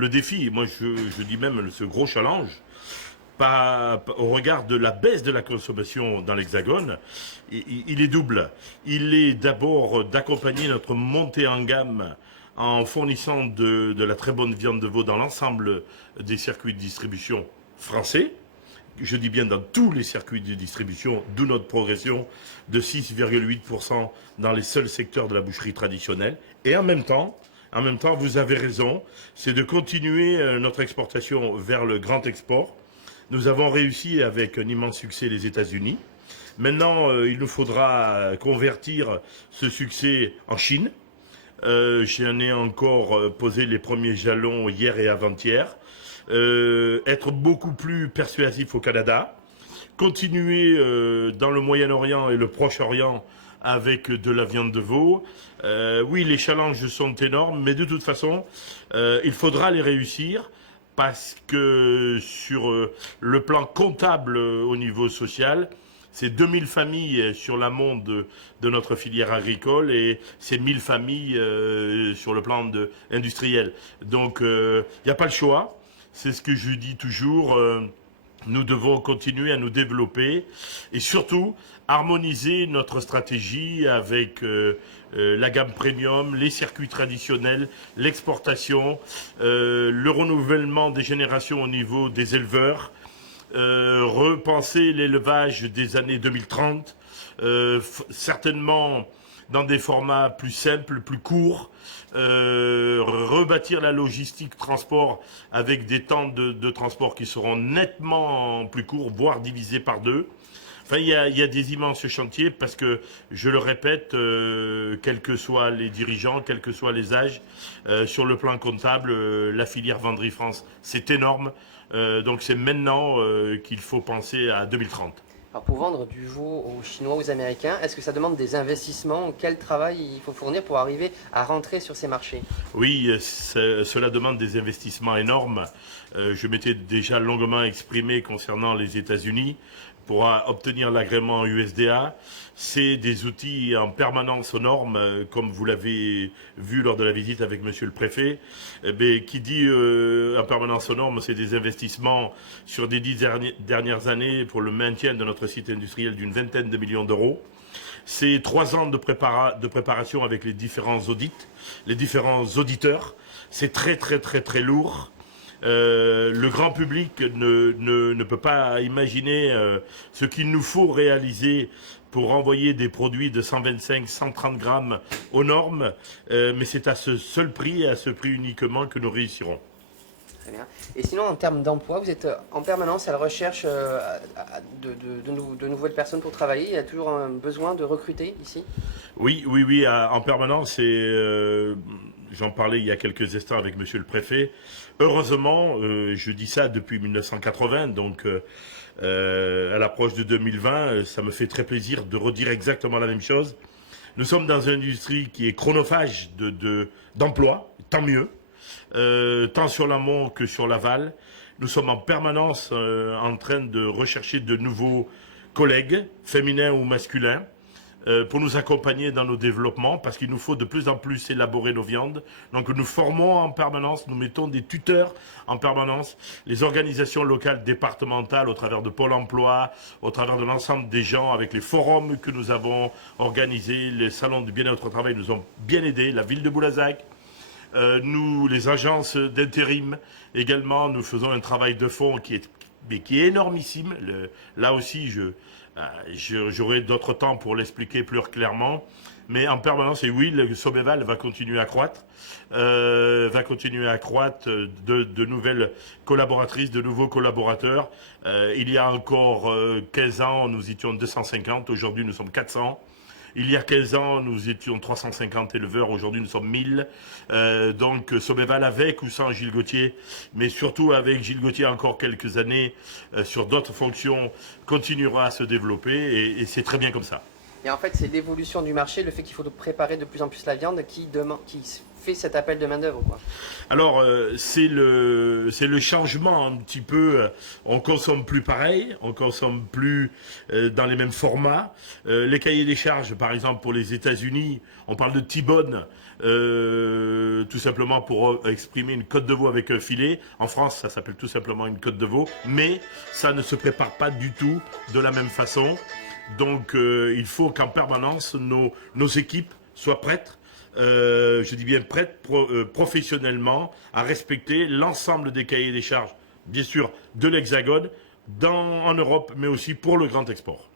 Le défi, moi je dis même ce gros challenge, au regard de la baisse de la consommation dans l'Hexagone, il est double. Il est d'abord d'accompagner notre montée en gamme en fournissant de la très bonne viande de veau dans l'ensemble des circuits de distribution français. Je dis bien dans tous les circuits de distribution, d'où notre progression de 6,8% dans les seuls secteurs de la boucherie traditionnelle. Et en même temps, vous avez raison, c'est de continuer notre exportation vers le grand export. Nous avons réussi avec un immense succès les États-Unis. Maintenant, il nous faudra convertir ce succès en Chine. J'en ai encore posé les premiers jalons hier et avant-hier. Être beaucoup plus persuasif au Canada. Continuer dans le Moyen-Orient et le Proche-Orient avec de la viande de veau. Oui, les challenges sont énormes, mais de toute façon, il faudra les réussir parce que sur le plan comptable au niveau social, c'est 2000 familles sur l'amont de notre filière agricole et c'est 1000 familles sur le plan industriel. Donc, il n'y a pas le choix. C'est ce que je dis toujours. Nous devons continuer à nous développer et surtout harmoniser notre stratégie avec la gamme premium, les circuits traditionnels, l'exportation, le renouvellement des générations au niveau des éleveurs, repenser l'élevage des années 2030, certainement dans des formats plus simples, plus courts, rebâtir la logistique transport avec des temps de transport qui seront nettement plus courts, voire divisés par deux. Enfin, il y a des immenses chantiers parce que, je le répète, quels que soient les dirigeants, quels que soient les âges, sur le plan comptable, la filière Vendry France, c'est énorme. Donc c'est maintenant qu'il faut penser à 2030. Alors pour vendre du veau aux Chinois, aux Américains, est-ce que ça demande des investissements? Quel travail il faut fournir pour arriver à rentrer sur ces marchés? Oui, cela demande des investissements énormes. Je m'étais déjà longuement exprimé concernant les États-Unis pour obtenir l'agrément USDA. C'est des outils en permanence aux normes, comme vous l'avez vu lors de la visite avec monsieur le préfet. Qui dit en permanence aux normes, c'est des investissements sur des 10 dernières années pour le maintien de notre site industriel d'une vingtaine de millions d'euros. C'est 3 ans de préparation avec les différents audits, les différents auditeurs. C'est très très très très lourd. Le grand public ne peut pas imaginer ce qu'il nous faut réaliser pour envoyer des produits de 125, 130 grammes aux normes, mais c'est à ce seul prix et à ce prix uniquement que nous réussirons. Très bien. Et sinon, en termes d'emploi, vous êtes en permanence à la recherche de nouvelles personnes pour travailler. Il y a toujours un besoin de recruter ici? Oui, en permanence. Et j'en parlais il y a quelques instants avec monsieur le préfet. Heureusement, je dis ça depuis 1980, donc à l'approche de 2020, ça me fait très plaisir de redire exactement la même chose. Nous sommes dans une industrie qui est chronophage d'emploi, tant mieux. Tant sur l'amont que sur l'aval. Nous sommes en permanence en train de rechercher de nouveaux collègues, féminins ou masculins, pour nous accompagner dans nos développements, parce qu'il nous faut de plus en plus élaborer nos viandes. Donc nous formons en permanence, nous mettons des tuteurs en permanence, les organisations locales, départementales, au travers de Pôle emploi, au travers de l'ensemble des gens, avec les forums que nous avons organisés, les salons du bien-être au travail nous ont bien aidés, la ville de Boulazac. Nous, les agences d'intérim également, nous faisons un travail de fond qui est énormissime. Là aussi, j'aurai d'autres temps pour l'expliquer plus clairement. Mais en permanence, et oui, le Sobeval va continuer à croître, de nouvelles collaboratrices, de nouveaux collaborateurs. Il y a encore 15 ans, nous étions 250, aujourd'hui nous sommes 400. Il y a 15 ans, nous étions 350 éleveurs, aujourd'hui nous sommes 1000. Donc Sobeval avec ou sans Gilles Gauthier, mais surtout avec Gilles Gauthier encore quelques années sur d'autres fonctions, continuera à se développer et c'est très bien comme ça. Et en fait, c'est l'évolution du marché, le fait qu'il faut préparer de plus en plus la viande qui fait cet appel de main-d'œuvre, quoi. Alors, c'est le changement un petit peu. On consomme plus pareil, on consomme plus dans les mêmes formats. Les cahiers des charges, par exemple, pour les États-Unis, on parle de T-bone. tout simplement pour exprimer une côte de veau avec un filet. En France, ça s'appelle tout simplement une côte de veau, mais ça ne se prépare pas du tout de la même façon. Donc il faut qu'en permanence, nos équipes soient prêtes, je dis bien prêtes professionnellement, à respecter l'ensemble des cahiers des charges, bien sûr, de l'Hexagone, en Europe, mais aussi pour le grand export.